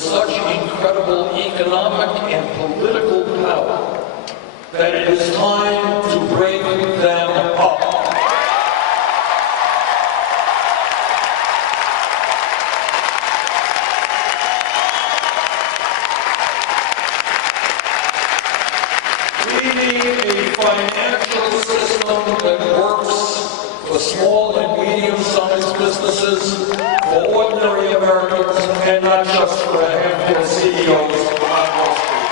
with such incredible economic and political power that it is time to break them up. We need a financial system that works for small and medium-sized businesses, for ordinary Americans, and not just for a handful of CEOs on Wall Street.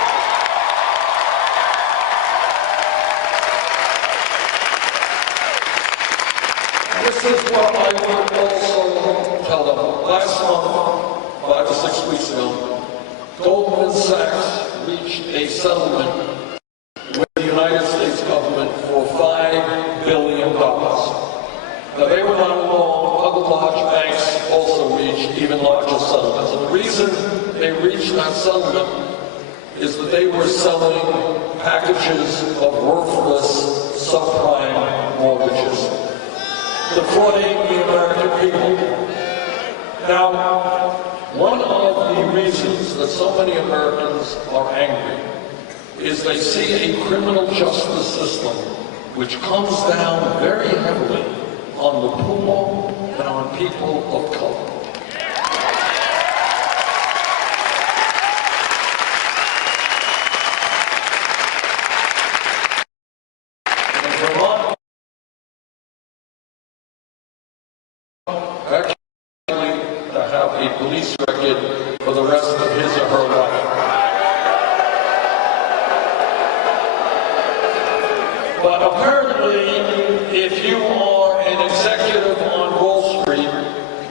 This is what I would also tell them. Last month, 5 to 6 weeks ago, Goldman Sachs reached a settlement with the United States government for $5 billion. Now, they were not alone. Other large banks also reached even larger settlements. And the reason they reached that settlement is that they were selling packages of worthless subprime mortgages, defrauding the American people. Now, one of the reasons that so many Americans are angry is they see a criminal justice system which comes down very heavily on the poor and on people of color. In Vermont, actually to have a police record for the rest of his or her life. But apparently, if you are an executive on Wall Street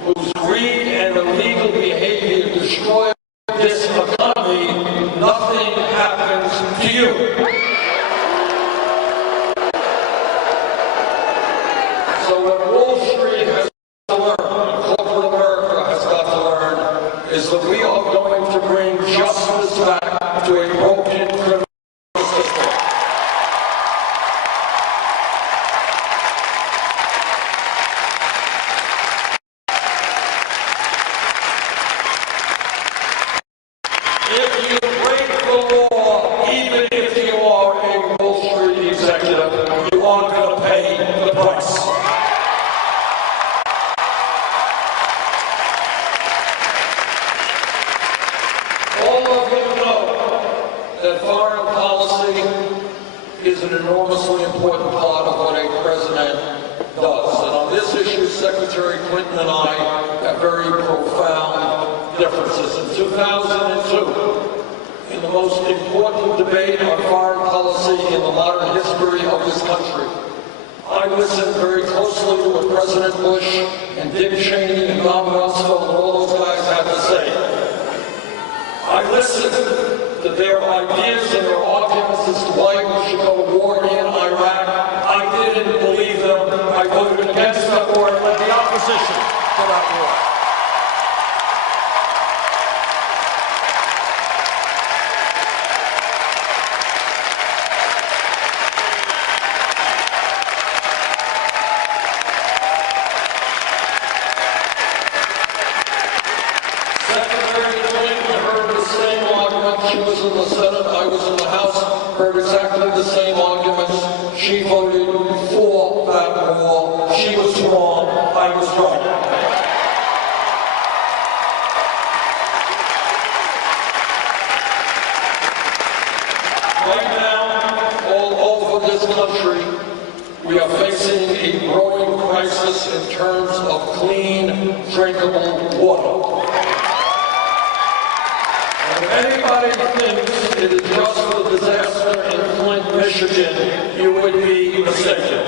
whose greed and illegal behavior destroy this economy, nothing happens to you. So what Wall Street has to learn, and corporate America has got to learn, is that we are going to bring justice back to a broken criminal system. If you break the law, even if you are a Wall Street executive, you are going to pay the price. All of you know that foreign policy is an enormously important part of what a president does. And on this issue, Secretary Clinton and I have very profound differences. In 2002, in the most important debate on foreign policy in the modern history of this country, I listened very closely to what President Bush and Dick Cheney and Don Rumsfeld and all those guys had to say. I listened to their ideas and their arguments as to why we should go to war in Iraq. I didn't believe them. I voted against that war and led the opposition to that war. She was in the Senate, I was in the House, heard exactly the same arguments. She voted for that war. She was wrong, I was right. Right now, all over this country, we are facing a growing crisis in terms of clean, drinkable water. If anybody thinks it is just the disaster in Flint, Michigan, you would be mistaken.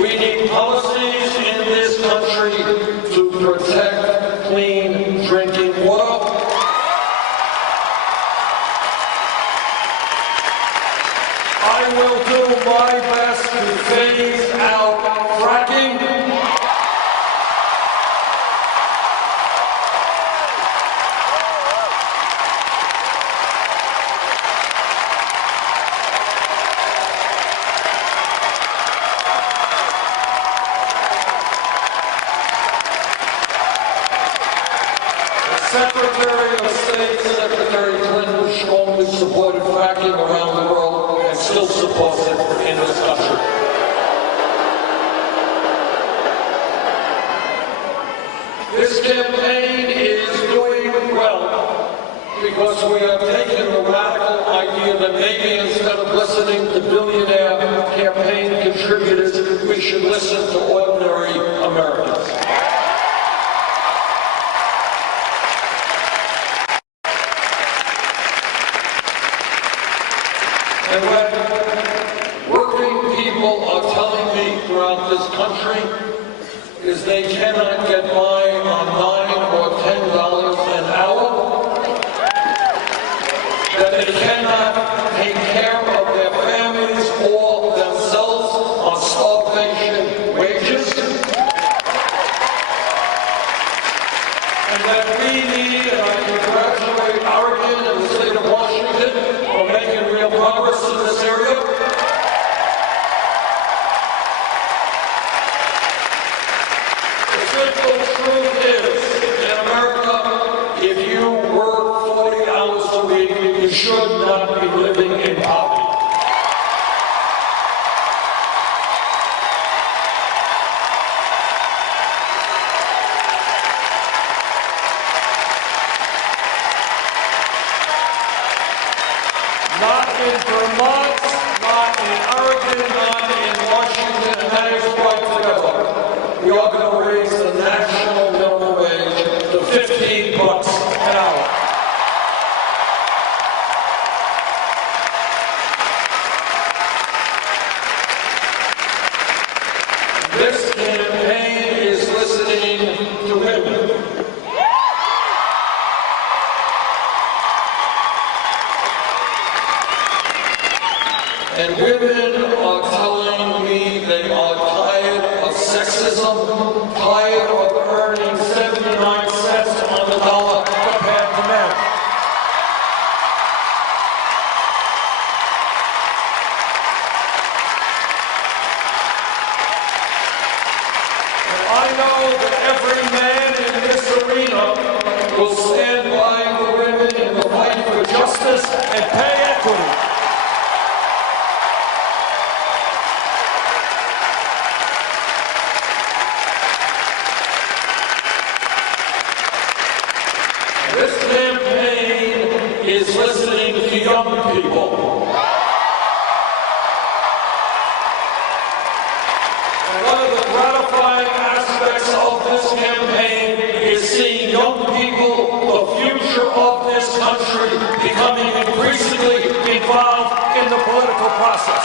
We need policies in this country to protect clean drinking water. I will do my best to phase out fracking. Secretary of State, Secretary Clinton strongly supported fracking around the world and still supports it in this country. This campaign is doing well because we have taken the radical idea that maybe instead of listening to billionaire campaign contributors, we should listen to ordinary Americans. And what working people are telling me throughout this country is they cannot get by on $9 or $10 an hour, that they cannot take care of their families or themselves on starvation wages, and that we need, and I congratulate Oregon and the state of Washington for making real progress in this area. The simple truth is, in America, if you work 40 hours a week, you should not be living in poverty. Not in Vermont, not in Oregon, not in Washington, and that is quite together. We are going to raise the national minimum wage to $15 an hour. This campaign is listening to women. And women are telling me they are tired of sexism, tired of earning 79 cents on the dollar compared to men. And I know that every man in this arena will stand by the women in the fight for justice and pay equity. This campaign is listening to young people. And one of the gratifying aspects of this campaign is seeing young people, the future of this country, becoming increasingly involved in the political process.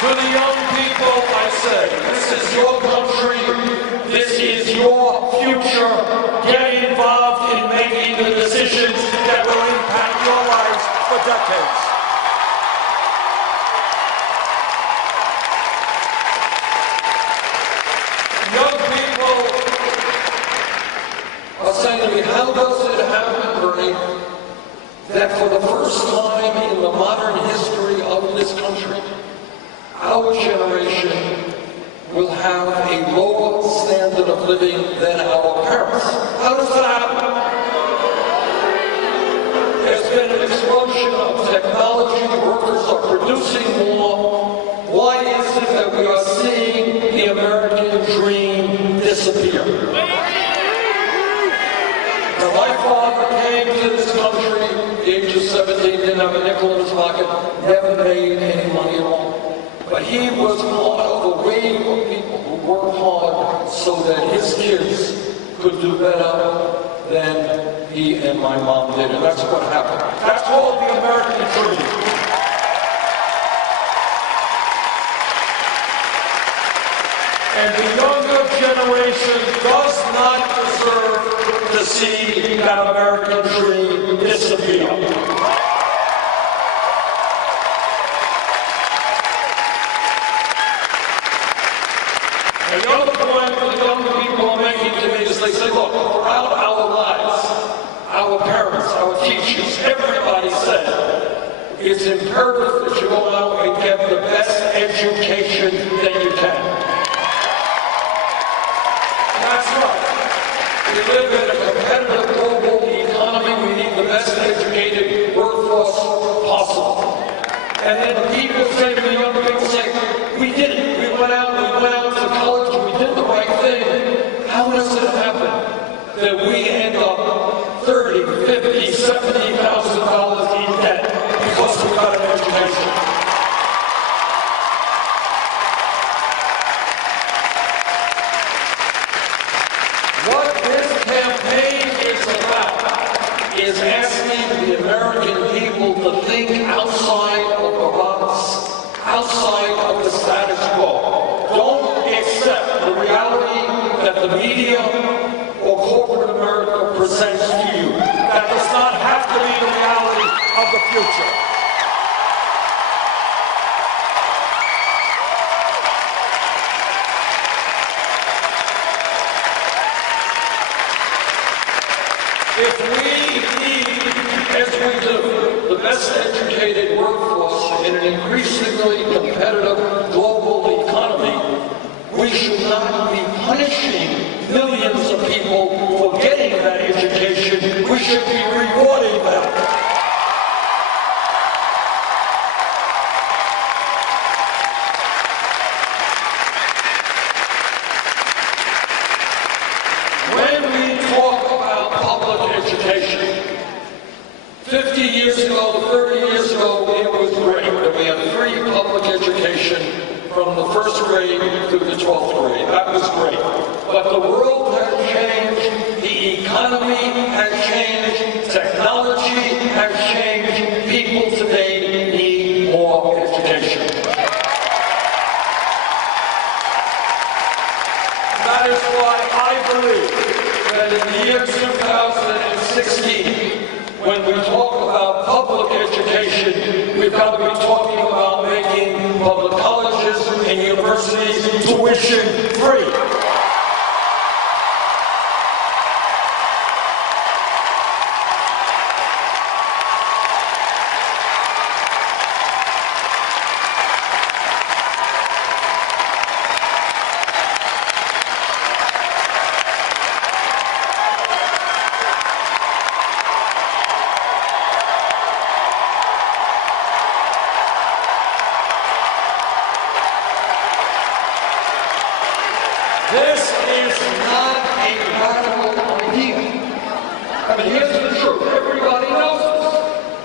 To the young people, I say, this is your country, this is your future. Get involved in making the decisions that will impact your lives for decades. Young people are saying to me, how does it happen, Bernie, that for the first time in the modern history of this country, our generation will have a lower standard of living than our parents? How does that happen? There's been an explosion of technology, workers are producing more. Why is it that we are seeing the American dream disappear? Now, my father came to this country at the age of 17, didn't have a nickel in his pocket, never made any money at all. But he was part of a wave of people who worked hard so that his kids could do better than he and my mom did. And that's what happened. That's called the American dream. And the younger generation does not deserve to see that American dream disappear. And the other point that the young people are making to me is they say, look, throughout our lives, our parents, our teachers, everybody said, it's imperative that you go out and get the best education that you can. That's right. We live in a competitive global economy. We need the best educated workforce possible. And then people say to me, young people say, we did it. We went out to college, we did the right thing. How does it happen that we end up $30,000, $50,000, $70,000 in debt because we got an education? What this campaign is about is asking the American people to think outside of the box, outside of the status quo. Don't accept the reality that the media or corporate America presents to you. That does not have to be the reality of the future. If we need, as we do, the best educated workforce in an increasingly competitive global economy, we should not be punishing millions of people for getting that education. We should be rewarding them. When we talk about public education, 50 years ago, 30 years ago, it was great that we had free public education from the first grade to the 12th grade. That was great. But the world has changed, the economy has changed, technology has changed. People today need more education. That is why I believe that in the year 2016, when we talk about public education, we've got to be talking about making public colleges and universities tuition free. This is not a radical idea. I mean, here's the truth. Everybody knows this.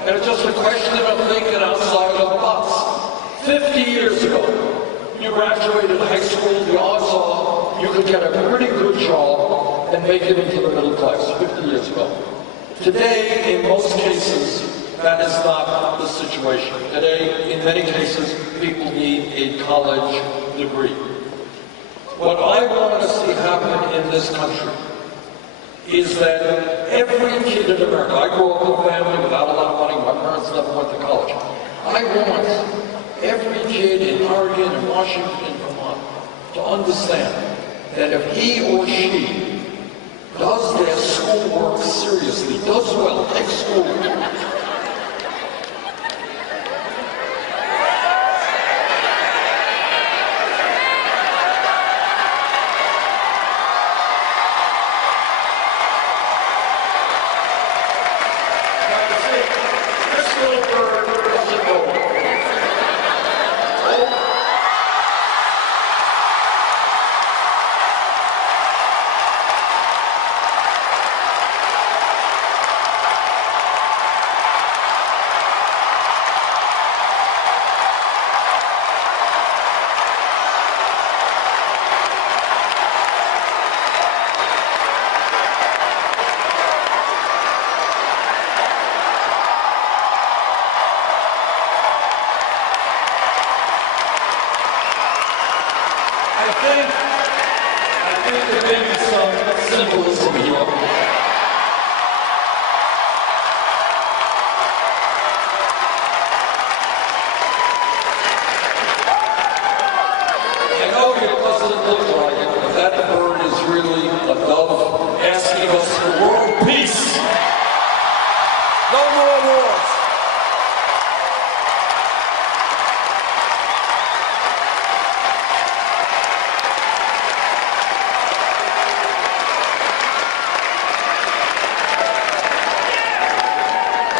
And it's just a question of thinking outside of the box. 50 years ago, you graduated high school, the odds are you could get a pretty good job and make it into the middle class 50 years ago. Today, in most cases, that is not the situation. Today, in many cases, people need a college degree. What I want to see happen in this country is that every kid in America, I grew up in a family without a lot of money, my parents never went to college. I want every kid in Oregon and Washington and Vermont to understand that if he or she does their schoolwork seriously, does well, takes school,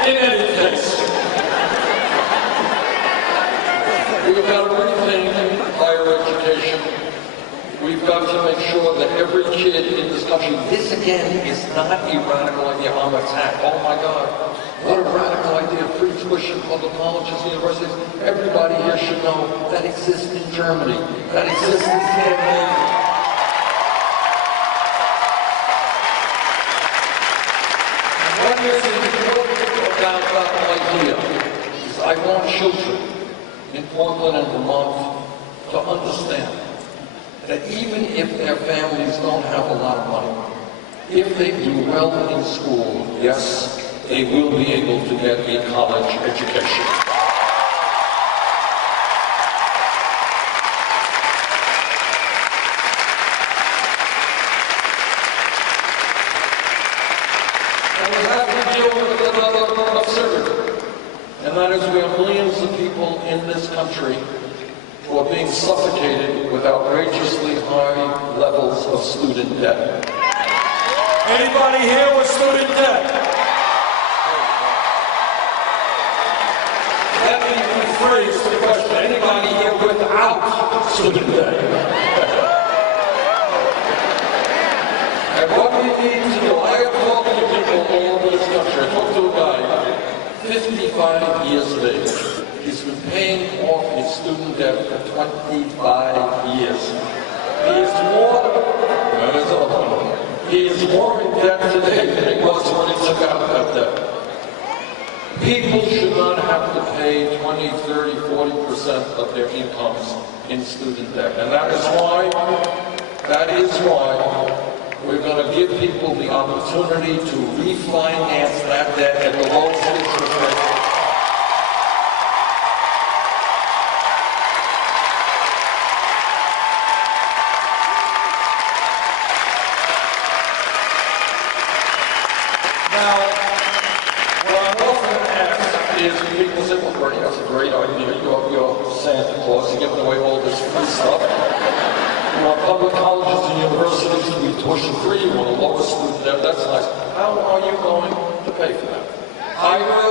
In any case, we've got to rethink higher education. We've got to make sure that every kid in this country, this again is not a radical idea on attack. Oh my God, what a radical idea, free tuition, public colleges, universities. Everybody here should know that exists in Germany, that exists in Scandinavia. What is important about that idea is I want children in Portland and Vermont to understand that even if their families don't have a lot of money, if they do well in school, yes, they will be able to get a college education. And we have to deal with another absurdity, and that is we have millions of people in this country who are being suffocated with outrageously high levels of student debt. Anybody here with student debt? Let me rephrase the question. Anybody here without student debt? And what we need to do, I have talked to people all over this country. I talked to a guy, 55 years of age. He's been paying off his student debt for 25 years. He is more in debt today than he was when he took out that debt. People should not have to pay 20, 30, 40% of their incomes in student debt. And that is why we're going to give people the opportunity to refinance that debt at the lowest interest rate. Now, what I'm often asked is people say, well, Bernie, that's a great idea. You're Santa Claus, you're giving away all this free stuff. You want public colleges and universities to be tuition free, you want to lower student debt, that's nice. How are you going to pay for that?